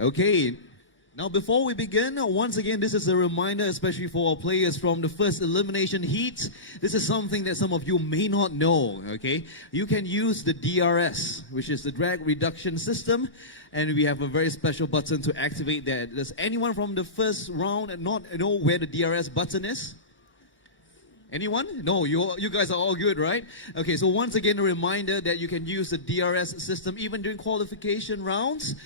Okay, now before we begin, once again, this is a reminder, especially for our players from the first elimination heat. This is something that some of you may not know, okay? You can use the DRS, which is the drag reduction system, and we have a very special button to activate that. Does anyone from the first round not know where the DRS button is? Anyone? No, you guys are all good, right? Okay, so once again, a reminder that you can use the DRS system even during qualification rounds.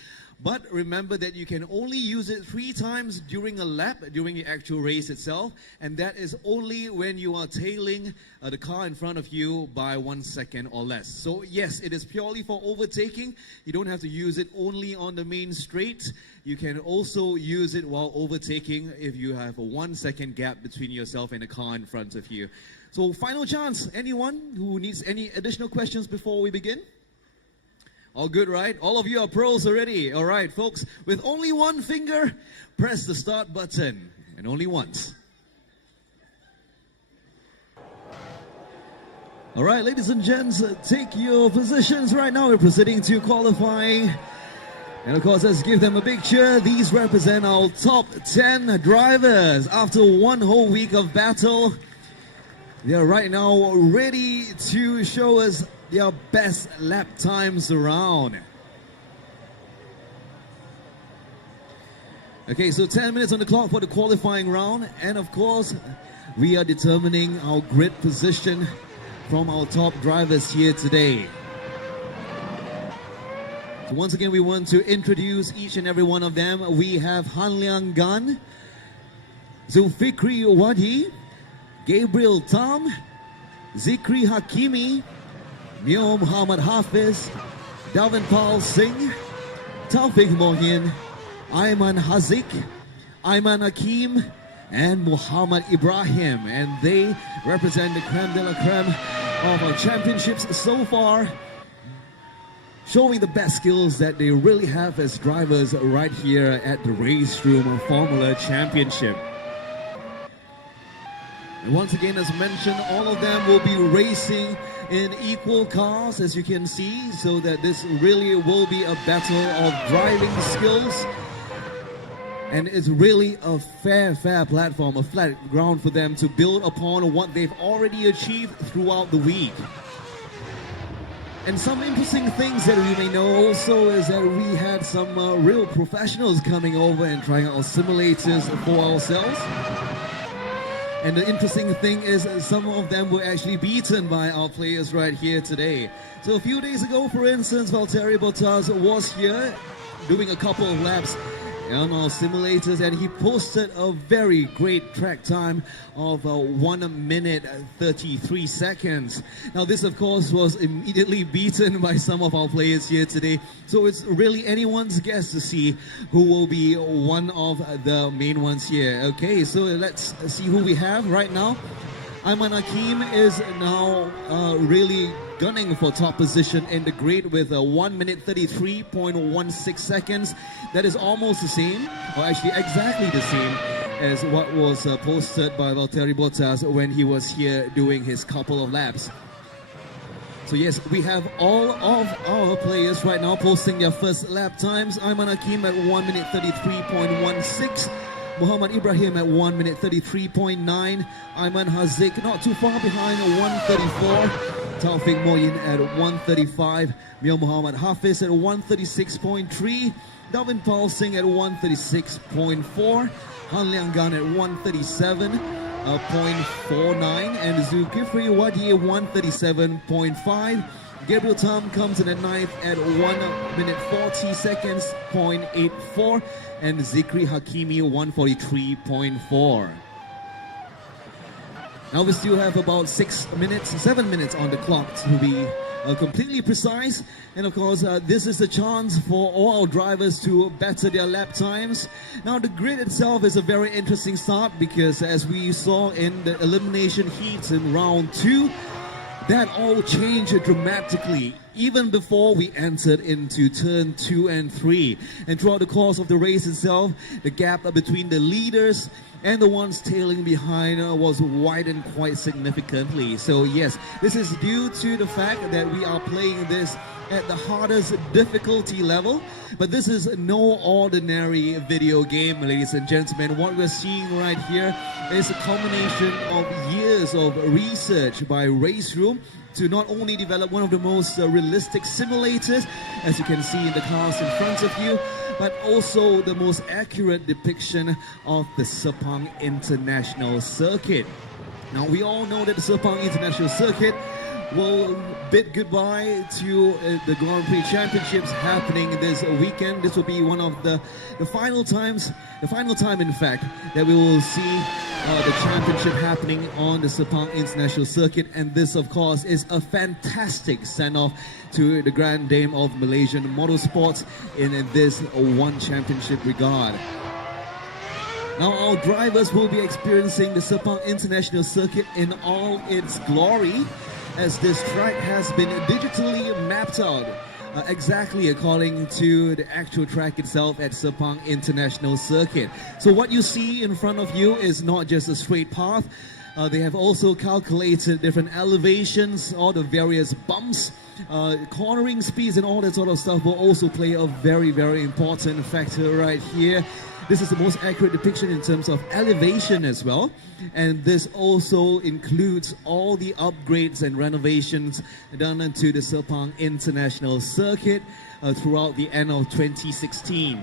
But remember that you can only use it 3 times during a lap, during the actual race itself. And that is only when you are tailing the car in front of you by 1 second or less. So yes, it is purely for overtaking. You don't have to use it only on the main straight. You can also use it while overtaking if you have a 1 second gap between yourself and the car in front of you. So final chance. Anyone who needs any additional questions before we begin? All good, right? All of you are pros already. All right, folks, with only one finger, press the start button, and only once. All right, ladies and gents, take your positions right now. We're proceeding to qualifying. And of course, let's give them a big cheer. These represent our top 10 drivers. After one whole week of battle, they are right now ready to show us their best lap times around. Okay, so 10 minutes on the clock for the qualifying round. And of course, we are determining our grid position from our top drivers here today. So once again, we want to introduce each and every one of them. We have Han Liang Gan, Zulfikri Wadi, Gabriel Tam, Zikri Hakimi, Mio Muhammad Hafiz, Dalvin Paul Singh, Taufik Mohin, Ayman Hazik, Ayman Hakim, and Muhammad Ibrahim. And they represent the creme de la creme of our championships so far, showing the best skills that they really have as drivers right here at the RaceRoom Formula Championship. And once again, as mentioned, all of them will be racing in equal cars, as you can see, so that this really will be a battle of driving skills. And it's really a fair platform, a flat ground for them to build upon what they've already achieved throughout the week. And some interesting things that we may know also is that we had some real professionals coming over and trying out simulators for ourselves. And the interesting thing is some of them were actually beaten by our players right here today. So a few days ago, for instance, Valtteri Bottas was here doing a couple of laps on our simulators, and he posted a very great track time of 1 minute 33 seconds. Now this, of course, was immediately beaten by some of our players here today. So it's really anyone's guess to see who will be one of the main ones here. Okay, so let's see who we have right now. Ayman Hakim is now really gunning for top position in the grid with 1 minute 33.16 seconds. That is almost the same, or actually exactly the same as what was posted by Valtteri Bottas when he was here doing his couple of laps. So yes, we have all of our players right now posting their first lap times. Ayman Hakim at 1 minute 33.16. Muhammad Ibrahim at 1 minute 33.9. Ayman Hazik not too far behind at 134. Taufik Moyin at 135. Mio Muhammad Hafiz at 136.3. Dalvin Paul Singh at 136.4. Han Liang Gan at 137.49. And Zulkifli Wadi at 137.5. Gabriel Tam comes in at 9th at 1 minute 40 seconds, 0.84. And Zikri Hakimi 143.4. Now we still have about 7 minutes on the clock to be completely precise. And of course, this is a chance for all our drivers to better their lap times. Now the grid itself is a very interesting start because as we saw in the elimination heats in round 2, that all changed dramatically even before we entered into turn 2 and 3. And throughout the course of the race itself, the gap between the leaders and the ones tailing behind was widened quite significantly. So yes, this is due to the fact that we are playing this at the hardest difficulty level, but this is no ordinary video game, ladies and gentlemen. What we're seeing right here is a combination of years of research by RaceRoom to not only develop one of the most realistic simulators, as you can see in the cars in front of you, but also the most accurate depiction of the Sepang International Circuit. Now, we all know that the Sepang International Circuit will bid goodbye to the Grand Prix Championships happening this weekend. This will be one of the final time, in fact, that we will see the championship happening on the Sepang International Circuit. And this, of course, is a fantastic send-off to the Grand Dame of Malaysian motorsports in this one championship regard. Now, our drivers will be experiencing the Sepang International Circuit in all its glory, as this track has been digitally mapped out exactly according to the actual track itself at Sepang International Circuit. So what you see in front of you is not just a straight path. They have also calculated different elevations, all the various bumps, cornering speeds, and all that sort of stuff will also play a very, very important factor right here. This is the most accurate depiction in terms of elevation as well. And this also includes all the upgrades and renovations done to the Sepang International Circuit throughout the end of 2016.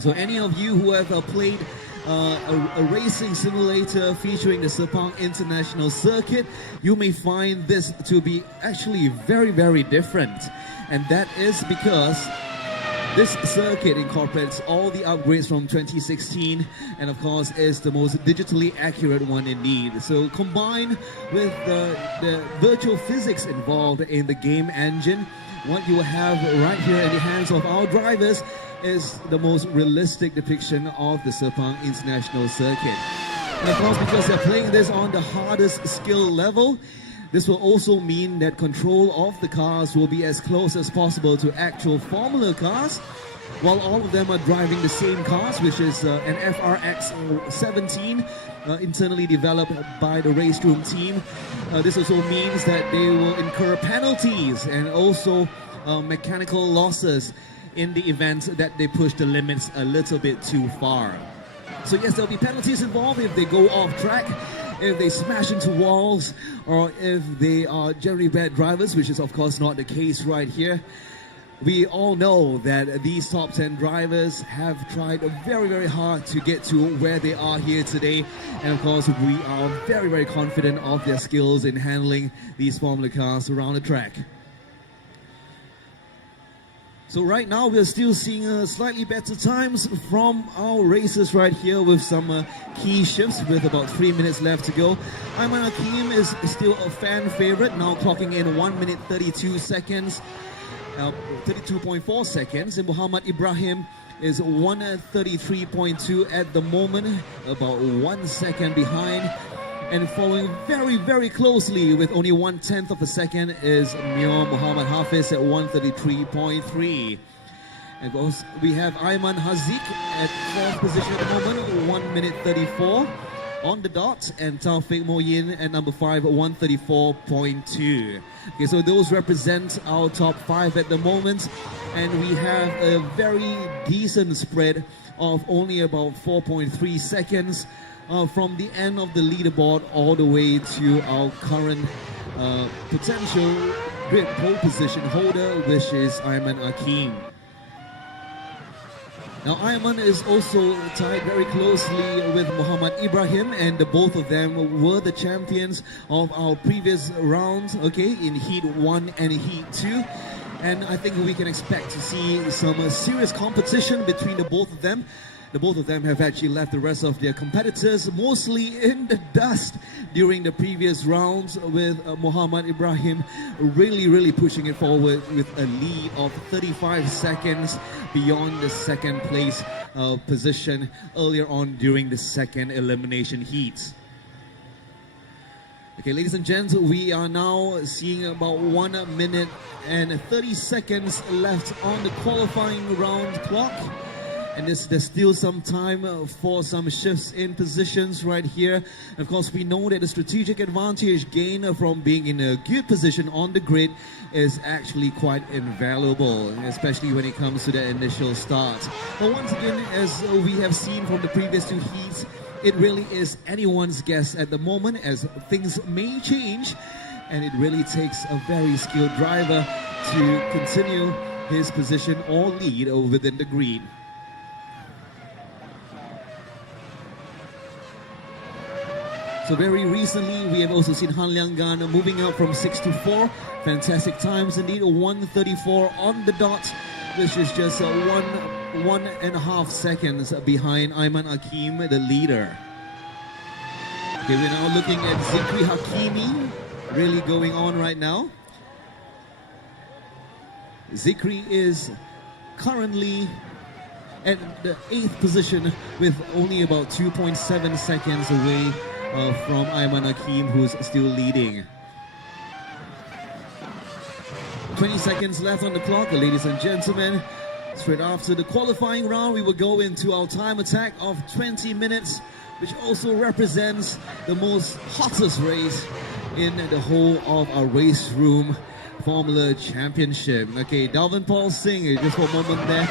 So any of you who have played a racing simulator featuring the Sepang International Circuit, you may find this to be actually very, very different. And that is because this circuit incorporates all the upgrades from 2016 and of course is the most digitally accurate one indeed. So combined with the virtual physics involved in the game engine, what you have right here in the hands of our drivers is the most realistic depiction of the Sepang International Circuit. And of course, because they're playing this on the hardest skill level, this will also mean that control of the cars will be as close as possible to actual Formula cars, while all of them are driving the same cars, which is an FRX 17 internally developed by the RaceRoom team. This also means that they will incur penalties and also mechanical losses in the event that they push the limits a little bit too far. So yes, there'll be penalties involved if they go off track, if they smash into walls, or if they are generally bad drivers, which is of course not the case right here. We all know that these top 10 drivers have tried very, very hard to get to where they are here today. And of course, we are very, very confident of their skills in handling these Formula cars around the track. So right now we're still seeing slightly better times from our racers right here with some key shifts with about 3 minutes left to go. Ayman Hakim is still a fan favorite, now clocking in 1 minute 32 seconds, 32.4 seconds. And Muhammad Ibrahim is 1:33.2 at the moment, about 1 second behind. And following very, very closely with only 1/10 of a second is Mio Muhammad Hafiz at 1:33.3. And we have Ayman Hazik at 4th position at the moment, 1 minute 34 on the dot, and Taufik Moyin at number 5 at 1:34.2. Okay, so those represent our top 5 at the moment, and we have a very decent spread of only about 4.3 seconds from the end of the leaderboard all the way to our current potential grid pole position holder, which is Ayman Hakim. Now, Ayman is also tied very closely with Muhammad Ibrahim, and the both of them were the champions of our previous rounds, okay, in Heat 1 and Heat 2. And I think we can expect to see some serious competition between the both of them. The both of them have actually left the rest of their competitors mostly in the dust during the previous rounds, with Muhammad Ibrahim really pushing it forward with a lead of 35 seconds beyond the second place position earlier on during the second elimination heats. Okay, ladies and gents, we are now seeing about 1 minute and 30 seconds left on the qualifying round clock. And there's still some time for some shifts in positions right here. Of course, we know that the strategic advantage gained from being in a good position on the grid is actually quite invaluable, especially when it comes to the initial start. But once again, as we have seen from the previous two heats, it really is anyone's guess at the moment, as things may change, and it really takes a very skilled driver to continue his position or lead within the grid. So very recently, we have also seen Han Liang Gan moving up from 6 to 4. Fantastic times indeed, 1:34 on the dot, which is just 1.5 seconds behind Ayman Hakim, the leader. Okay, we're now looking at Zikri Hakimi, really going on right now. Zikri is currently at the 8th position with only about 2.7 seconds away from Ayman Hakim, who's still leading. 20 seconds left on the clock, ladies and gentlemen. Straight after the qualifying round, we will go into our time attack of 20 minutes, which also represents the most hottest race in the whole of our race room Formula Championship. Okay, Dalvin Paul Singh, just for a moment there.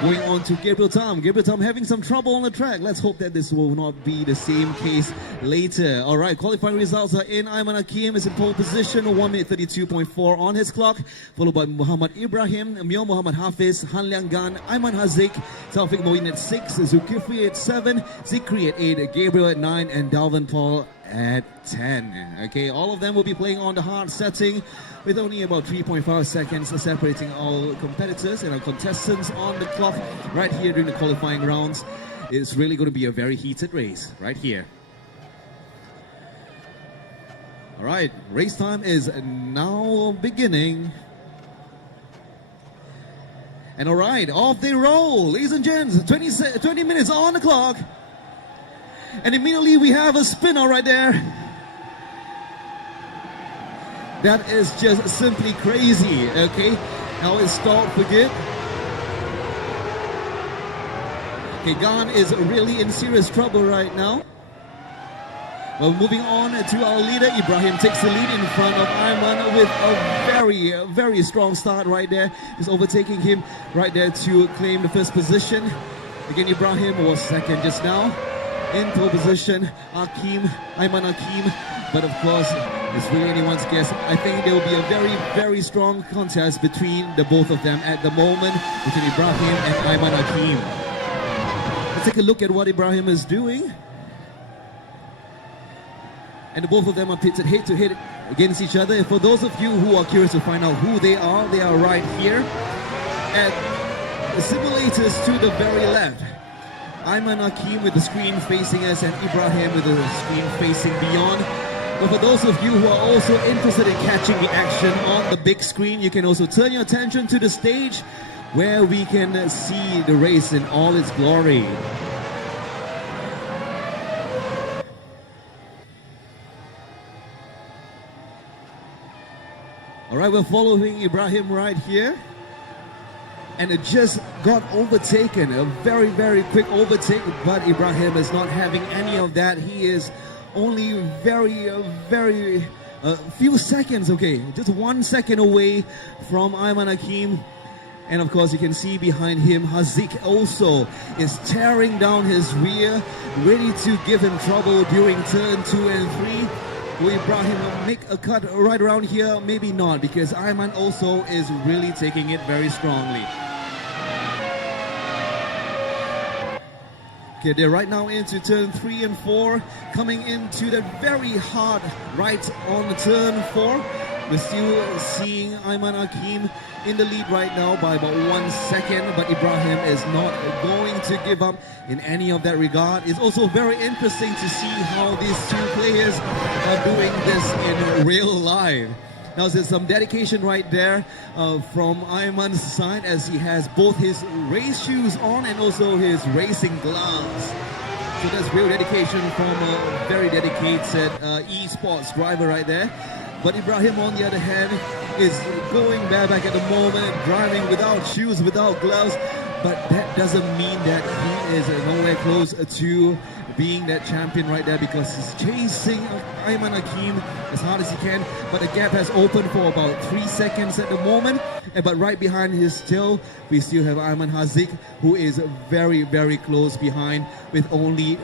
Going on to Gabriel Tam. Gabriel Tam having some trouble on the track. Let's hope that this will not be the same case later. All right, qualifying results are in. Ayman Hakim is in pole position, 1:32.4 on his clock, followed by Muhammad Ibrahim, Mio Muhammad Hafiz, Han Liang Gan, Ayman Hazik, Taufik Moin at 6, Zulkifli at 7, Zikri at 8, Gabriel at 9, and Dalvin Paul at 10. Okay, all of them will be playing on the hard setting with only about 3.5 seconds separating all competitors and our contestants on the clock right here during the qualifying rounds. It's really going to be a very heated race right here. All right, race time is now beginning. And all right, off they roll, ladies and gents. 20 minutes on the clock. And immediately we have a spinner right there. That is just simply crazy, okay? Now it's stalled for good. Okay, Gan is really in serious trouble right now. Well, moving on to our leader, Ibrahim takes the lead in front of Ayman with a very strong start right there. He's overtaking him right there to claim the first position. Again, Ibrahim was second just now. In pole position, Ayman Hakim, but of course, it's really anyone's guess. I think there will be a very strong contest between the both of them at the moment, between Ibrahim and Ayman Hakim. Let's take a look at what Ibrahim is doing. And both of them are pitted head to head against each other. And for those of you who are curious to find out who they are right here at the simulators to the very left. Ayman Hakim with the screen facing us and Ibrahim with the screen facing beyond. But for those of you who are also interested in catching the action on the big screen, you can also turn your attention to the stage where we can see the race in all its glory. All right, we're following Ibrahim right here. And it just got overtaken, a very quick overtake, but Ibrahim is not having any of that. He is only very few seconds, okay, just 1 second away from Ayman Hakim. And of course, you can see behind him, Hazik also is tearing down his rear, ready to give him trouble during turn 2 and 3. Will Ibrahim make a cut right around here? Maybe not, because Ayman also is really taking it very strongly. Okay, they're right now into turn 3 and 4, coming into the very hard right on turn 4. We're still seeing Ayman Hakim in the lead right now by about 1 second, but Ibrahim is not going to give up in any of that regard. It's also very interesting to see how these two players are doing this in real life. Now there's some dedication right there from Ayman's side, as he has both his race shoes on and also his racing gloves. So that's real dedication from a very dedicated eSports driver right there. But Ibrahim, on the other hand, is going bareback at the moment, driving without shoes, without gloves. but that doesn't mean that he is nowhere close to being that champion right there, because he's chasing Ayman Hakim as hard as he can, but the gap has opened for about 3 seconds at the moment. But right behind his tail, we still have Ayman Hazik, who is very, very close behind with only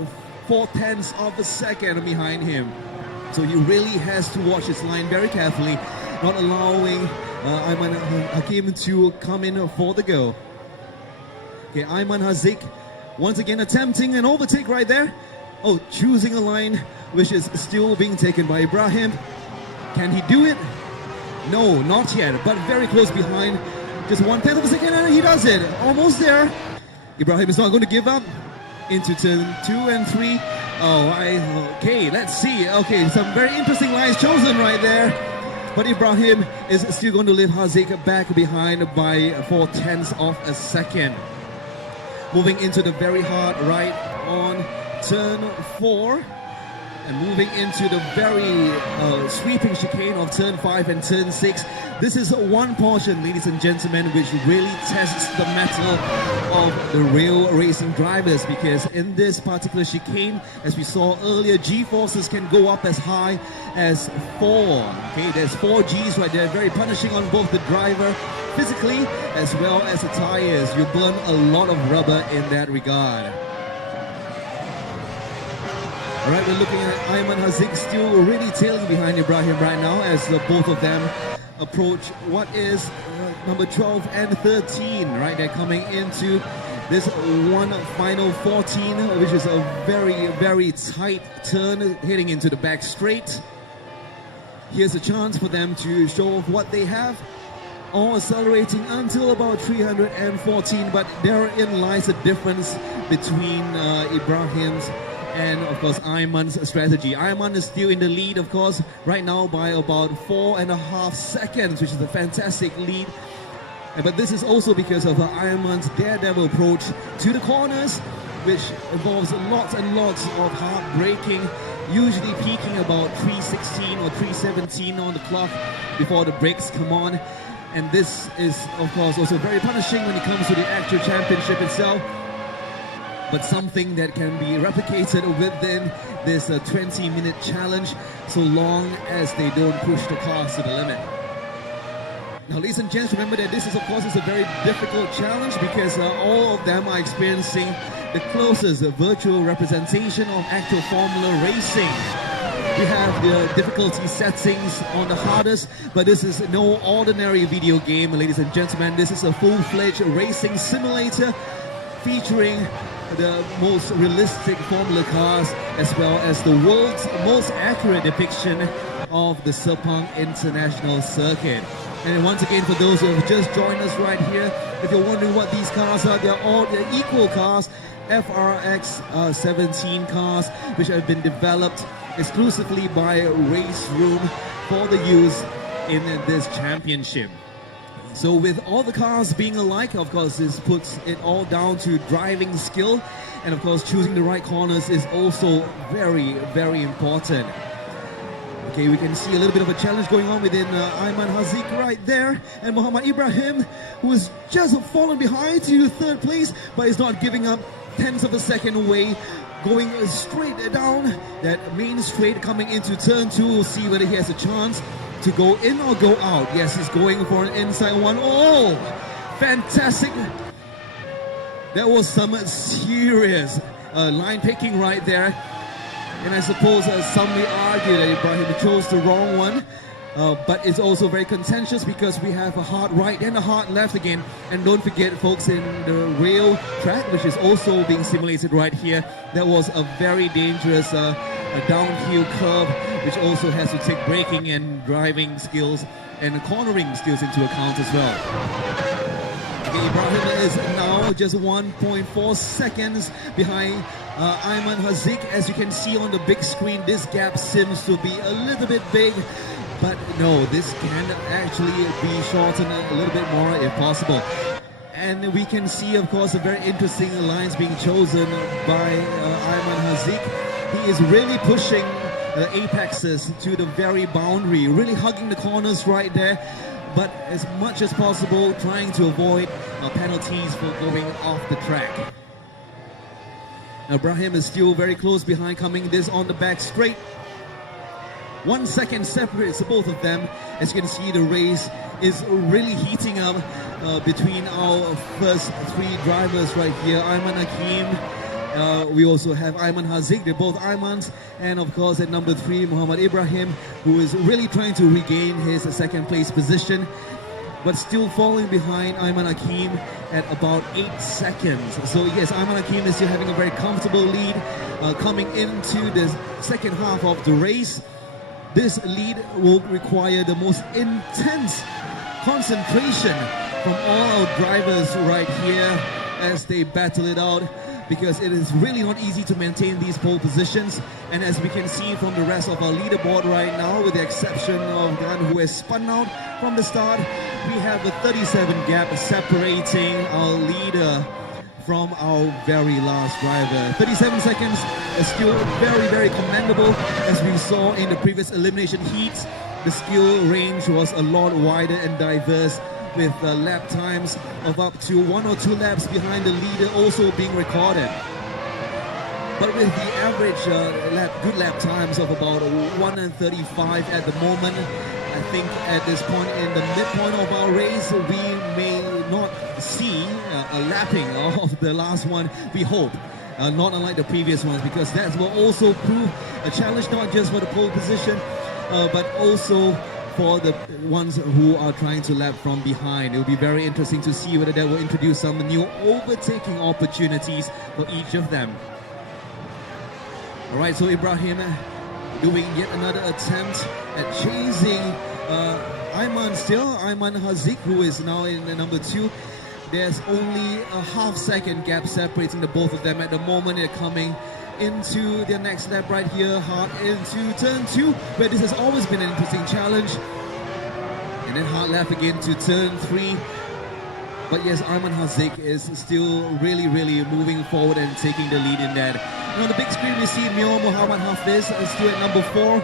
0.4 of a second behind him. So he really has to watch his line very carefully, not allowing Ayman Hakim to come in for the go. Okay, Ayman Hazik once again attempting an overtake right there. Oh, choosing a line which is still being taken by Ibrahim. Can he do it? No, not yet, but very close behind. Just 1/10 of a second and he does it. Almost there. Ibrahim is not going to give up. Into turn 2 and 3. Okay, let's see. Okay, some very interesting lines chosen right there. But Ibrahim is still going to leave Hazik back behind by 0.4 of a second. Moving into the very hard right on turn 4. And moving into the very sweeping chicane of turn 5 and turn 6. This is one portion, ladies and gentlemen, which really tests the mettle of the real racing drivers, because in this particular chicane, as we saw earlier, G-forces can go up as high as 4. Okay, there's 4 Gs right there, very punishing on both the driver physically as well as the tires. You burn a lot of rubber in that regard. Alright, we're looking at Ayman Hazik still really tailing behind Ibrahim right now as both of them approach what is number 12 and 13. Right, they're coming into this one final 14, which is a very, very tight turn heading into the back straight. Here's a chance for them to show off what they have. All accelerating until about 314, but therein lies a difference between Ibrahim's and of course Ayman's strategy. Ayman is still in the lead, of course, right now by about 4.5 seconds, which is a fantastic lead. But this is also because of Ayman's daredevil approach to the corners, which involves lots and lots of hard braking, usually peaking about 3:16 or 3:17 on the clock before the brakes come on. And this is, of course, also very punishing when it comes to the actual championship itself, but something that can be replicated within this 20-minute challenge, so long as they don't push the cars to the limit. Now, ladies and gents, remember that this is, of course, a very difficult challenge because all of them are experiencing the closest virtual representation of actual Formula racing. We have the difficulty settings on the hardest, but this is no ordinary video game, ladies and gentlemen. This is a full-fledged racing simulator featuring the most realistic Formula cars as well as the world's most accurate depiction of the Sepang International Circuit. And once again, for those who have just joined us right here, if you're wondering what these cars are, they're equal cars, FRX 17 cars, which have been developed exclusively by RaceRoom for the use in this championship. So with all the cars being alike, of course, this puts it all down to driving skill. And of course, choosing the right corners is also very, very important. Okay, we can see a little bit of a challenge going on within Ayman Hazik right there. And Muhammad Ibrahim, who has just fallen behind to 3rd place, but is not giving up 10ths of a second away. Going straight down that main straight coming into turn 2. We'll see whether he has a chance to go in or go out. Yes, he's going for an inside one. Oh, fantastic. That was some serious line picking right there. And I suppose some may argue that Ibrahim chose the wrong one. But it's also very contentious because we have a hard right and a hard left again. And don't forget, folks, in the rail track, which is also being simulated right here, that was a very dangerous a downhill curve, which also has to take braking and driving skills and cornering skills into account as well. Okay, Ibrahim is now just 1.4 seconds behind Ayman Hazik. As you can see on the big screen, this gap seems to be a little bit big, but no, this can actually be shortened a little bit more if possible. And we can see, of course, a very interesting lines being chosen by Ayman Hazik. He is really pushing the apexes to the very boundary, really hugging the corners right there. but as much as possible trying to avoid penalties for going off the track. Now Ibrahim is still very close behind, coming this on the back straight. 1 second separates the both of them. As you can see, the race is really heating up between our first three drivers right here. Ayman Hakim, we also have Ayman Haziq, they're both Aymans, and of course at number 3 Muhammad Ibrahim, who is really trying to regain his second place position, but still falling behind Ayman Hakim at about 8 seconds. So yes, Ayman Hakim is still having a very comfortable lead coming into the second half of the race. This lead will require the most intense concentration from all our drivers right here as they battle it out, because it is really not easy to maintain these pole positions. And as we can see from the rest of our leaderboard right now, with the exception of Gan, who has spun out from the start, we have a 37 gap separating our leader from our very last driver. 37 seconds is still very, very commendable. As we saw in the previous elimination heats, the skill range was a lot wider and diverse, with lap times of up to 1 or 2 laps behind the leader also being recorded. But with the average good lap times of about 1:35 at the moment, I think at this point in the midpoint of our race, we may not see a lapping of the last one, we hope. Not unlike the previous ones, because that will also prove a challenge not just for the pole position, but also for the ones who are trying to lap from behind. It will be very interesting to see whether that will introduce some new overtaking opportunities for each of them. Alright, so Ibrahim doing yet another attempt at chasing Ayman Haziq, who is now in the number 2. There's only a half-second gap separating the both of them at the moment. They're coming into their next lap right here, hard into turn 2, where this has always been an interesting challenge. And then hard lap again to turn 3. But yes, Ayman Haziq is still really moving forward and taking the lead in that. And on the big screen we see Mio Muhammad Hafiz still at number 4.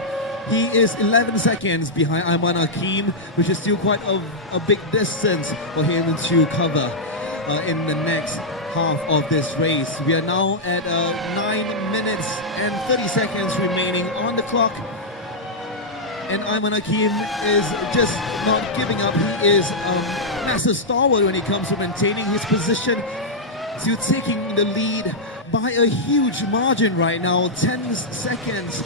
He is 11 seconds behind Ayman Hakim, which is still quite a big distance for him to cover in the next half of this race. We are now at 9 minutes and 30 seconds remaining on the clock. And Ayman Hakim is just not giving up. He is a massive stalwart when it comes to maintaining his position, to taking the lead by a huge margin right now. 10 seconds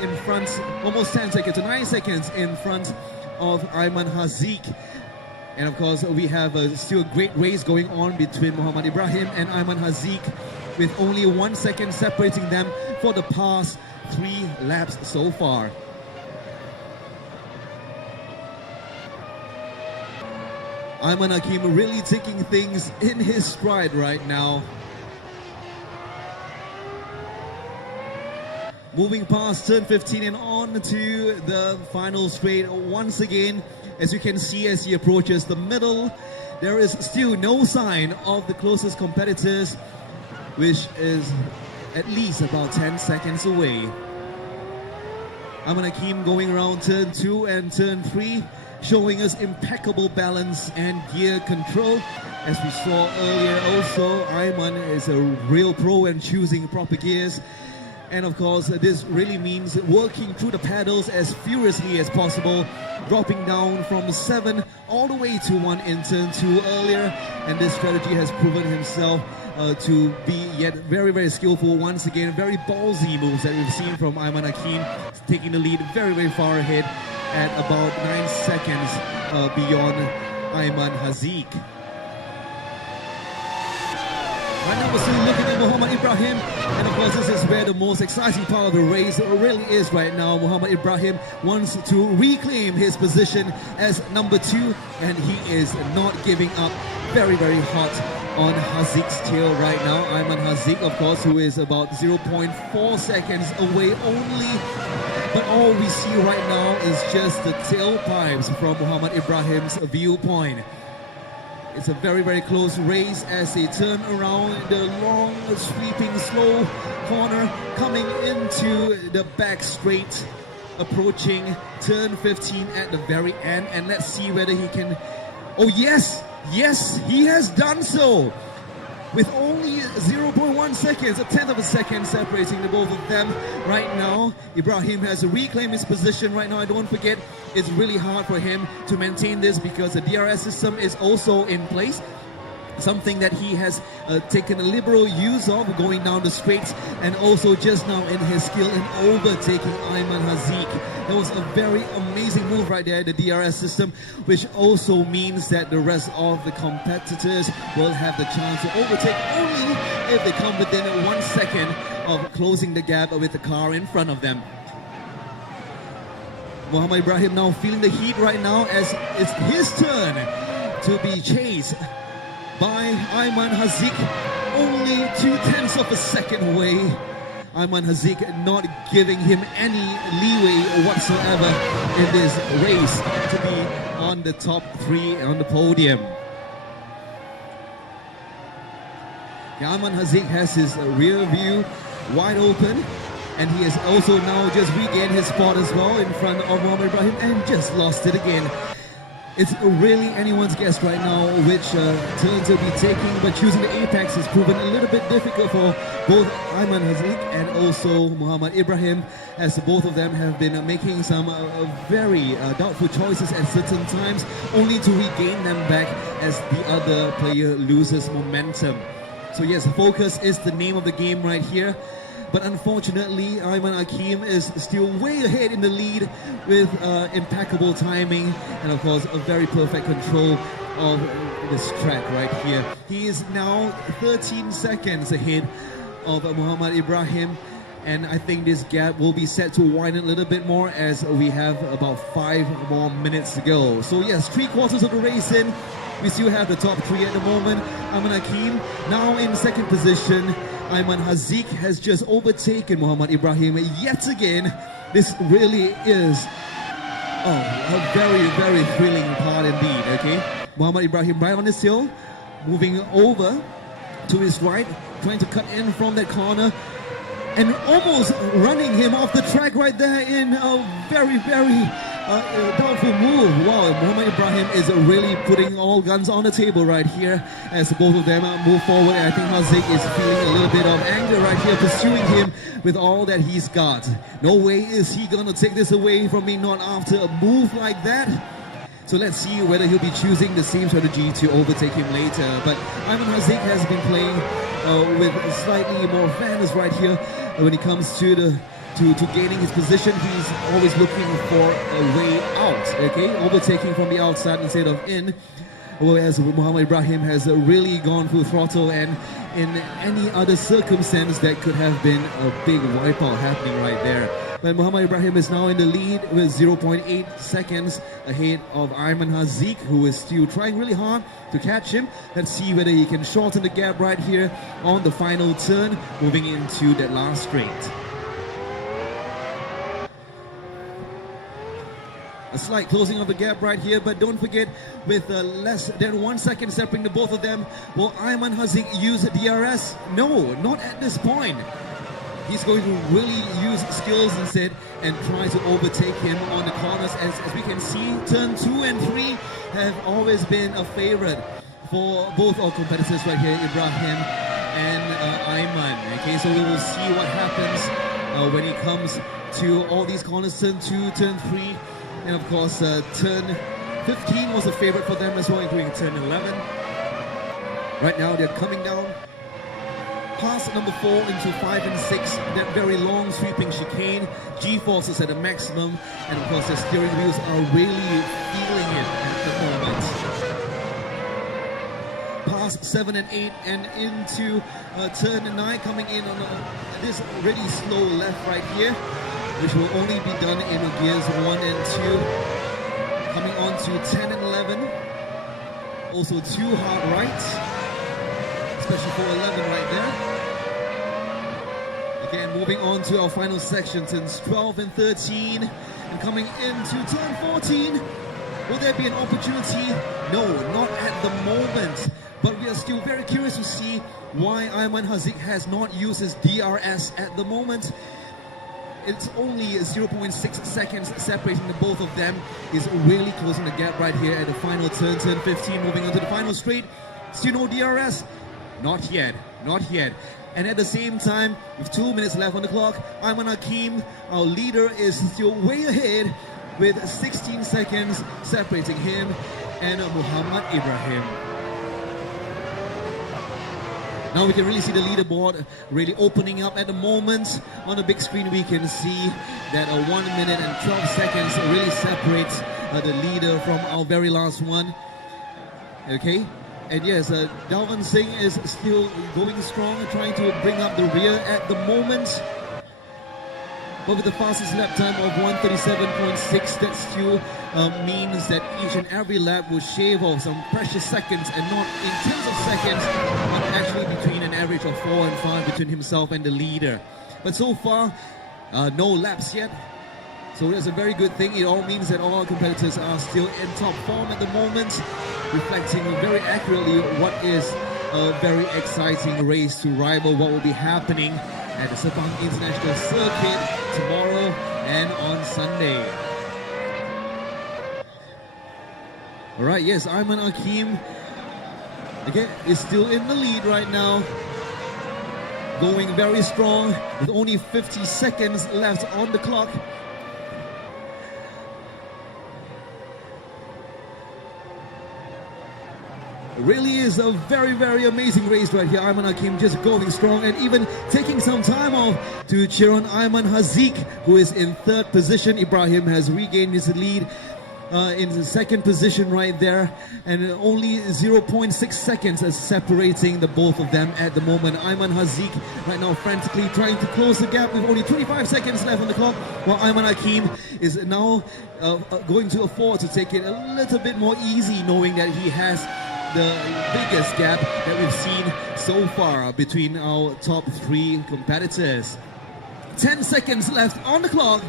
in front, almost 10 seconds to 9 seconds in front of Ayman Haziq. And of course, we have still a great race going on between Muhammad Ibrahim and Ayman Haziq, with only 1 second separating them for the past 3 laps so far. Ayman Hakim really taking things in his stride right now. Moving past turn 15 and on to the final straight once again. As you can see, as he approaches the middle, there is still no sign of the closest competitors, which is at least about 10 seconds away. Ayman Hakim going around turn 2 and turn 3, showing us impeccable balance and gear control. As we saw earlier also, Ayman is a real pro in choosing proper gears. And of course, this really means working through the pedals as furiously as possible, dropping down from 7 all the way to 1 in turn 2 earlier. And this strategy has proven himself to be yet very skillful. Once again, very ballsy moves that we've seen from Ayman Hakim, taking the lead very far ahead at about 9 seconds beyond Ayman Haziq. Right now we're still looking at Muhammad Ibrahim, and of course this is where the most exciting part of the race really is right now. Muhammad Ibrahim wants to reclaim his position as number 2, and he is not giving up. Very hot on Haziq's tail right now. Ayman Haziq, of course, who is about 0.4 seconds away only. But all we see right now is just the tailpipes from Muhammad Ibrahim's viewpoint. It's a very close race as they turn around the long, sweeping, slow corner, coming into the back straight. approaching turn 15 at the very end, and let's see whether he can. Oh yes, yes, he has done so. With only 0.1 seconds, a tenth of a second separating the both of them right now. Ibrahim has reclaimed his position right now. Don't forget, it's really hard for him to maintain this because the DRS system is also in place. Something that he has taken a liberal use of going down the straights, and also just now in his skill in overtaking Ayman Haziq. That was a very amazing move right there, the DRS system, which also means that the rest of the competitors will have the chance to overtake only if they come within 1 second of closing the gap with the car in front of them. Muhammad Ibrahim now feeling the heat right now as it's his turn to be chased by Ayman Haziq, only 0.2 of a second away. Ayman Haziq not giving him any leeway whatsoever in this race to be on the top 3 on the podium. Ayman Haziq has his rear view wide open, and he has also now just regained his spot as well in front of Muhammad Ibrahim and just lost it again. It's really anyone's guess right now which turns he'll be taking, but choosing the apex has proven a little bit difficult for both Ayman Haziq and also Muhammad Ibrahim, as both of them have been making some very doubtful choices at certain times, only to regain them back as the other player loses momentum. So yes, focus is the name of the game right here. But unfortunately, Ayman Hakim is still way ahead in the lead with impeccable timing and of course a very perfect control of this track right here. He is now 13 seconds ahead of Muhammad Ibrahim, and I think this gap will be set to widen a little bit more as we have about 5 more minutes to go. So yes, 3/4 of the race in. We still have the top 3 at the moment. Ayman Hakim now in second position. Ayman Haziq has just overtaken Muhammad Ibrahim yet again. This really is a very, very thrilling part indeed, okay? Muhammad Ibrahim right on his hill, moving over to his right, trying to cut in from that corner, and almost running him off the track right there in a very, very doubtful move. Wow, Muhammad Ibrahim is really putting all guns on the table right here as both of them move forward. And I think Haziq is feeling a little bit of anger right here, pursuing him with all that he's got. No way is he gonna take this away from me, not after a move like that. So let's see whether he'll be choosing the same strategy to overtake him later. But Ayman Haziq has been playing with slightly more fairness right here when it comes to gaining his position. He's always looking for a way out, okay? Overtaking from the outside instead of in. Whereas Muhammad Ibrahim has really gone full throttle, and in any other circumstance that could have been a big wipeout happening right there. But Muhammad Ibrahim is now in the lead with 0.8 seconds ahead of Ayman Haziq, who is still trying really hard to catch him. Let's see whether he can shorten the gap right here on the final turn, moving into that last straight. A slight closing of the gap right here, but don't forget, with less than 1 second separating the both of them, will Ayman Haziq use DRS? No, not at this point. He's going to really use skills instead and try to overtake him on the corners. As we can see, turn 2 and 3 have always been a favorite for both our competitors right here, Ibrahim and Ayman. Okay, so we will see what happens when it comes to all these corners, turn 2, turn 3. And of course, turn 15 was a favorite for them as well, including turn 11. Right now, they're coming down past number 4 into 5 and 6, that very long sweeping chicane. G-force is at a maximum, and of course, the steering wheels are really feeling it at the moment. Past 7 and 8 and into turn 9, coming in on this really slow left right here, which will only be done in gears 1 and 2. Coming on to 10 and 11. Also 2 hard rights, especially for 11 right there. Again, moving on to our final section, turns 12 and 13. And coming into turn 14, will there be an opportunity? No, not at the moment. But we are still very curious to see why Ayman Haziq has not used his DRS at the moment. it's only 0.6 seconds separating the both of them. Is really closing the gap right here at the final turn 15, moving on to the final straight. Still no DRS? Not yet, not yet. And at the same time, with 2 minutes left on the clock, Ayman Hakim, our leader, is still way ahead with 16 seconds separating him and Muhammad Ibrahim. Now we can really see the leaderboard really opening up at the moment. On the big screen we can see that 1 minute and 12 seconds really separates the leader from our very last one. Okay, and yes, Dalvan Singh is still going strong, trying to bring up the rear at the moment. But with the fastest lap time of 1:37.6, that still means that each and every lap will shave off some precious seconds, and not in tens of seconds, but actually between an average of 4 and 5 between himself and the leader. But so far, no laps yet. So that's a very good thing. It all means that all our competitors are still in top form at the moment, reflecting very accurately what is a very exciting race to rival what will be happening at the Sepang International Circuit tomorrow and on Sunday. Alright, yes, Ayman Hakim again is still in the lead right now. Going very strong with only 50 seconds left on the clock. It really is a very, very amazing race right here. Ayman Hakim just going strong and even taking some time off to cheer on Ayman Haziq, who is in third position. Ibrahim has regained his lead in the second position right there, and only 0.6 seconds is separating the both of them at the moment. Ayman Haziq right now frantically trying to close the gap with only 25 seconds left on the clock, while Ayman Hakim is now going to afford to take it a little bit more easy, knowing that he has the biggest gap that we've seen so far between our top three competitors. 10 seconds left on the clock.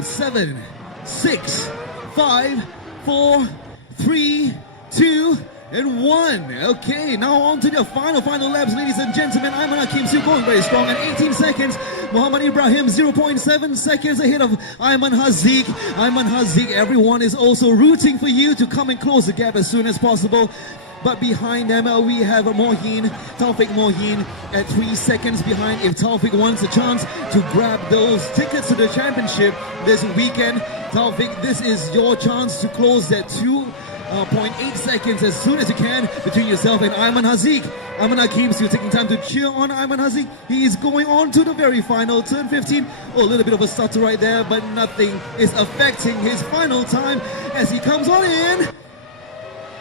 7, 6, 5, 4, 3, 2, and 1. Okay, now on to the final laps, ladies and gentlemen. Ayman Hakim still going very strong at 18 seconds. Muhammad Ibrahim 0.7 seconds ahead of Ayman Haziq. Ayman Haziq, everyone is also rooting for you to come and close the gap as soon as possible. But behind them we have Taufik Mohin at 3 seconds behind. If Taufik wants a chance to grab those tickets to the championship this weekend, Taufik, this is your chance to close that 2.8 seconds as soon as you can between yourself and Ayman Haziq. Ayman Hakim still taking time to cheer on Ayman Haziq. He is going on to the very final, turn 15. Oh, a little bit of a stutter right there, but nothing is affecting his final time as he comes on in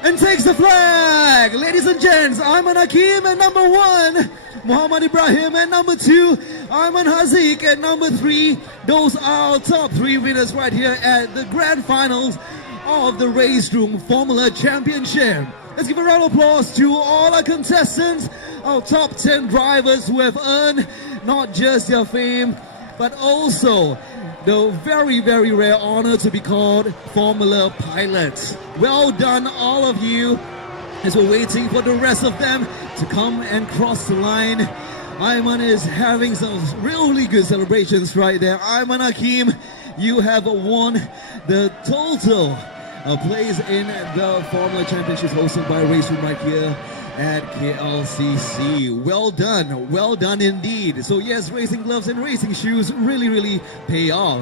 and takes the flag. Ladies and gents, Ayman Hakim at number 1, Muhammad Ibrahim at number 2, Ayman Haziq at number 3. Those are our top 3 winners right here at the grand finals of the RaceRoom Formula Championship. Let's give a round of applause to all our contestants, our top 10 drivers who have earned not just their fame, but also the very, very rare honor to be called Formula Pilots. Well done, all of you, as we're waiting for the rest of them to come and cross the line. Ayman is having some really good celebrations right there. Ayman Hakim, you have won the total place in the Formula Championships hosted by RaceRoom right here at KLCC. Well done indeed. So yes, racing gloves and racing shoes really pay off.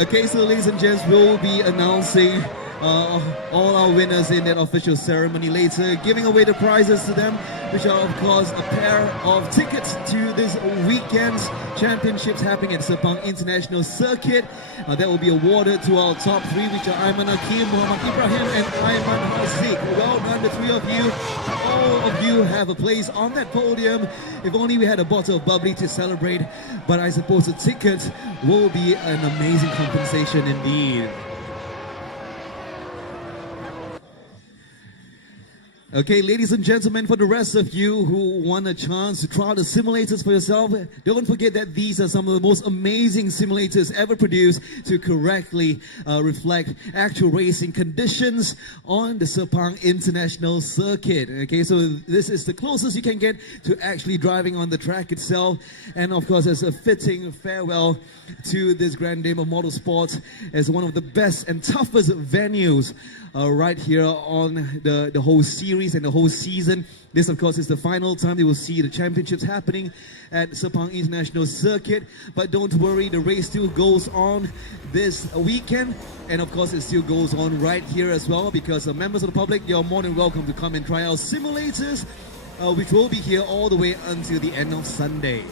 Okay, so ladies and gents, we'll be announcing all our winners in that official ceremony later, giving away the prizes to them, which are of course a pair of tickets to this weekend's championships happening at Sepang International Circuit. That will be awarded to our top 3, which are Ayman Hakim, Muhammad Ibrahim, and Ayman Haziq. Well done, the 3 of you. All of you have a place on that podium. If only we had a bottle of bubbly to celebrate, but I suppose the ticket will be an amazing compensation indeed. Okay, ladies and gentlemen, for the rest of you who want a chance to try out the simulators for yourself, don't forget that these are some of the most amazing simulators ever produced to correctly reflect actual racing conditions on the Sepang International Circuit. Okay, so this is the closest you can get to actually driving on the track itself. And of course, as a fitting farewell to this Grand Dame of Motorsports as one of the best and toughest venues right here on the whole series and the whole season. This, of course, is the final time you will see the championships happening at Sepang International Circuit. But don't worry, the race still goes on this weekend. And of course, it still goes on right here as well, because members of the public, you're more than welcome to come and try out simulators, which will be here all the way until the end of Sunday.